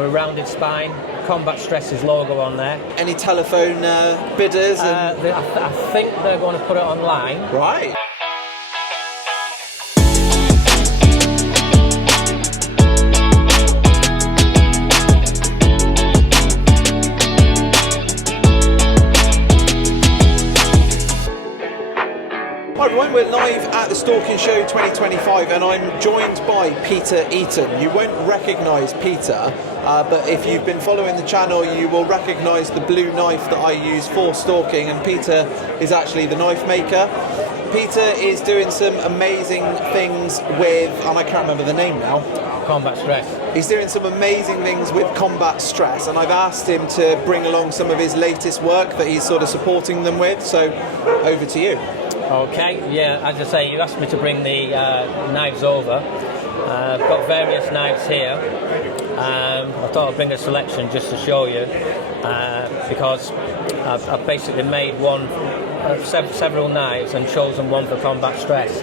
with a rounded spine, Combat Stress's logo on there. Any telephone bidders? I think they're going to put it online. Right. Hi everyone, we're live at the Stalking Show 2025 and I'm joined by Peter Eaton. You won't recognise Peter, but if you've been following the channel you will recognise the blue knife that I use for stalking, and Peter is actually the knife maker. Peter is doing some amazing things with, and I can't remember the name now. Combat Stress. He's doing some amazing things with Combat Stress, and I've asked him to bring along some of his latest work that he's sort of supporting them with, so over to you. Okay, yeah, as I say, you asked me to bring the knives over. I've got various knives here. I thought I'd bring a selection just to show you, because I've basically made several knives and chosen one for Combat Stress.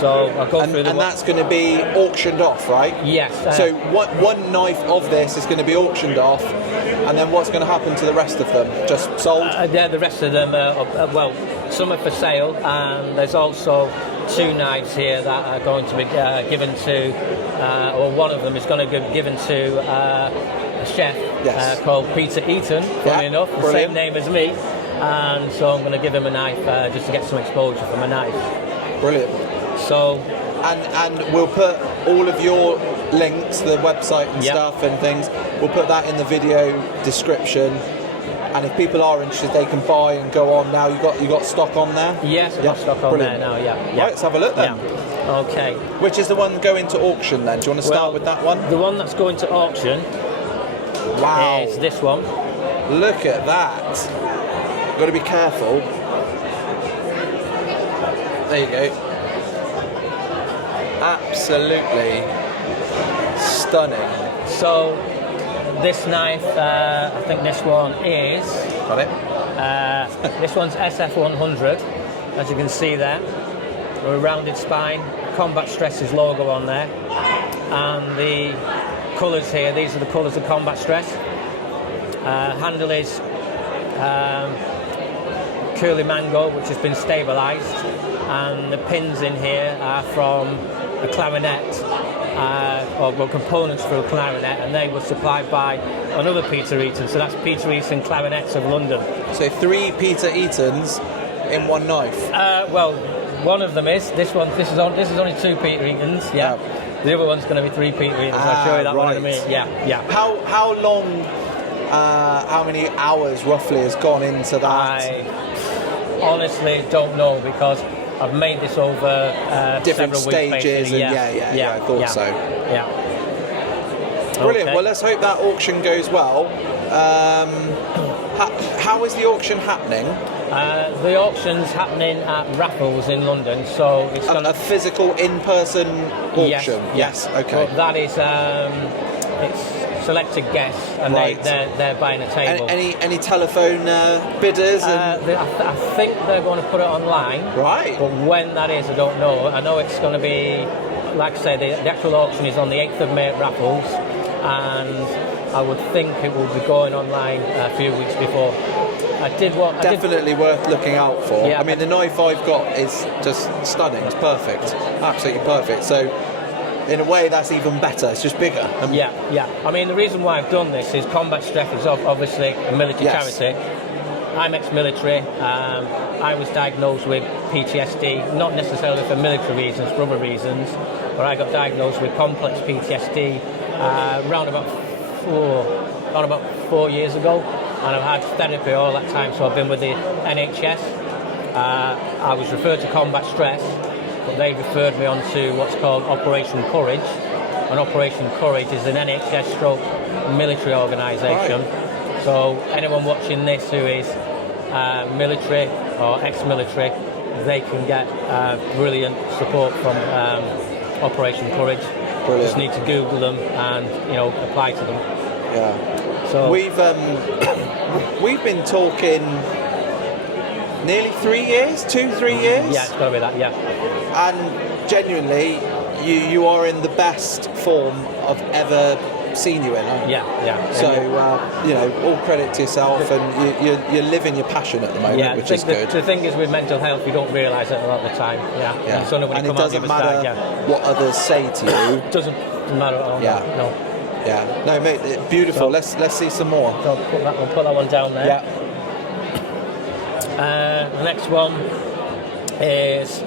So I'll go through and that's going to be auctioned off, right? Yes. So one knife of this is going to be auctioned off, and then what's going to happen to the rest of them? Just sold? Yeah, the rest of them, well, some are for sale, and there's also two knives here that are going to be given to, or one of them is going to be given to a chef called Peter Eaton, funny enough, the same name as me, and so I'm going to give him a knife just to get some exposure for my knife. Brilliant. So, and we'll put all of your links, the website and stuff and things, we'll put that in the video description. And if people are interested, they can buy and go on now. You got stock on there? Yes, I've got stock on there now, yeah. Right, let's have a look then. Yeah. Okay. Which is the one going to auction then? Do you want to start with that one? The one that's going to auction is this one. Look at that. You've got to be careful. There you go. Absolutely stunning. So this knife, I think this one is... Got it? This one's SF100, as you can see there. With a rounded spine, Combat Stress's logo on there. And the colours here, these are the colours of Combat Stress. Handle is curly mango, which has been stabilised. And the pins in here are from a clarinet, or components for a clarinet, and they were supplied by another Peter Eaton. So that's Peter Eaton Clarinets of London. So 3 Peter Eatons in one knife. Well, one of them is this one. This is only 2 Peter Eatons. Yeah. The other one's going to be 3 Peter Eatons. I'll show you that one in a minute. Yeah. How long? How many hours roughly has gone into that? I honestly don't know, because I've made this over different stages, and I thought so. Yeah. Brilliant. Okay. Well, let's hope that auction goes well. How is the auction happening? The auction's happening at Raffles in London, so it's a physical in-person auction. Yes. Okay. But that is it's selected guests, and they're buying a table. Any telephone bidders? I think they're going to put it online. Right. But when that is, I don't know. I know it's going to be, like I say, the actual auction is on the 8th of May at Raffles, and I would think it will be going online a few weeks before. Definitely worth looking out for. Yeah, I mean, the knife I've got is just stunning. It's perfect. Absolutely perfect. So, in a way, that's even better. It's just bigger. Yeah. I mean, the reason why I've done this is Combat Stress is obviously a military charity. I'm ex-military. I was diagnosed with PTSD, not necessarily for military reasons, for other reasons, but I got diagnosed with complex PTSD around about 4 years ago, and I've had therapy all that time. So I've been with the NHS. I was referred to Combat Stress, but they referred me on to what's called Operation Courage. And Operation Courage is an NHS stroke military organisation. Right. So anyone watching this who is military or ex-military, they can get brilliant support from Operation Courage. Brilliant. Just need to Google them and apply to them. Yeah. So we've been talking nearly 3 years, 2-3 years. Yeah, it's got to be that. Yeah. And genuinely, you are in the best form I've ever seen you in, haven't you? Yeah. So, you know, all credit to yourself, and you're living your passion at the moment, which is good. The thing is, with mental health, you don't realise it a lot of the time. Yeah. It's only when and you it come out the doesn't other matter side, what others say to you. It doesn't matter at all. Yeah. No. Yeah. No, mate, beautiful. So, let's see some more. So we'll put that one down there. Yeah. The next one is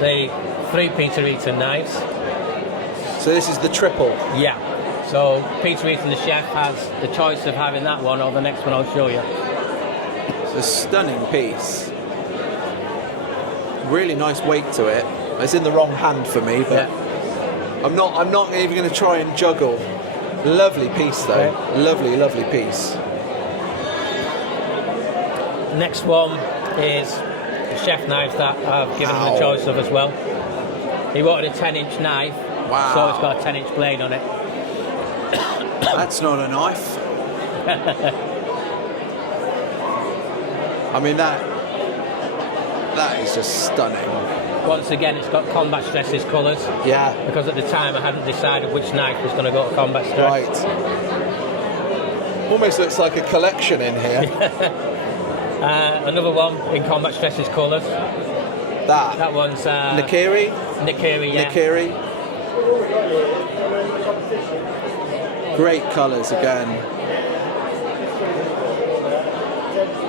the 3 Peter Eaton knives. So this is the triple. Yeah. So Peter Eaton, the chef, has the choice of having that one or the next one I'll show you. It's a stunning piece. Really nice weight to it. It's in the wrong hand for me, but I'm not even going to try and juggle. Lovely piece though. Okay. Lovely piece. Next one is the chef knives that I've given him the choice of as well. He wanted a 10-inch knife, so it's got a 10-inch blade on it. That's not a knife. I mean, that is just stunning. Once again, it's got combat stresses colours. Yeah. Because at the time I hadn't decided which knife was going to go to combat stress. Right. Almost looks like a collection in here. Another one in combat stresses colours. That one's Nakiri. Nakiri, yeah. Nakiri. Great colours again.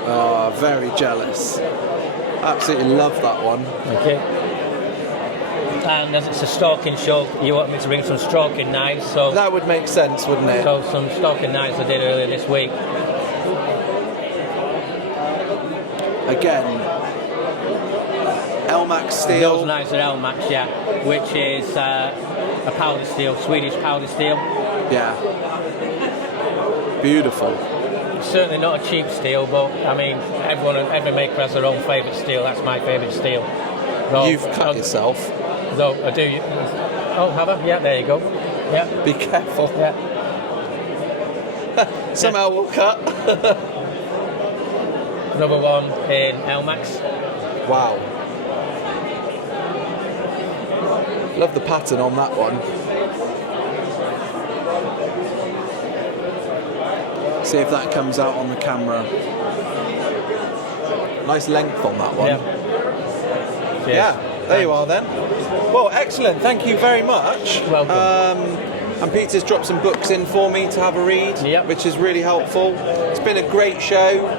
Oh, very jealous. Absolutely love that one. Okay. And as it's a stalking show, you want me to bring some stalking knives, so that would make sense, wouldn't it? So some stalking knives I did earlier this week. Again, Elmax steel. Those knives are Elmax, yeah, which is a powder steel, Swedish powder steel. Yeah. Beautiful. Certainly not a cheap steel, but I mean, every maker has their own favourite steel. That's my favourite steel. So, you've cut yourself. So I do. Oh, have I? Yeah, there you go. Yeah. Be careful. Yeah. Somehow we'll cut. Another one in Elmax. Wow. Love the pattern on that one. See if that comes out on the camera. Nice length on that one. Yeah, there you are then. Well, excellent. Thank you very much. Welcome. And Peter's dropped some books in for me to have a read, which is really helpful. It's been a great show.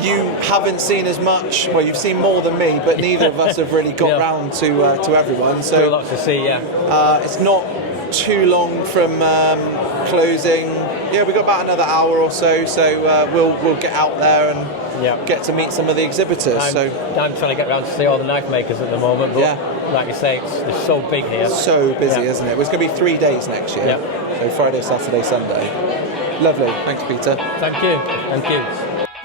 You haven't seen as much. Well, you've seen more than me, but neither of us have really got round to everyone. So still lots to see. It's not too long from closing. Yeah, we've got about another hour or so. So we'll get out there and get to meet some of the exhibitors. I'm trying to get around to see all the knife makers at the moment. But like you say, it's so big here. So busy, isn't it? Well, it's going to be 3 days next year. So Friday, Saturday, Sunday. Lovely. Thanks, Peter. Thank you. Thank you.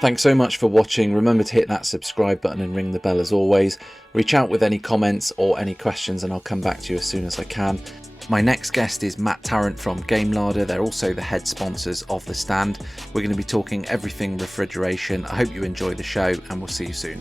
Thanks so much for watching. Remember to hit that subscribe button and ring the bell as always. Reach out with any comments or any questions and I'll come back to you as soon as I can. My next guest is Matt Tarrant from Game Larder. They're also the head sponsors of the stand. We're going to be talking everything refrigeration. I hope you enjoy the show and we'll see you soon.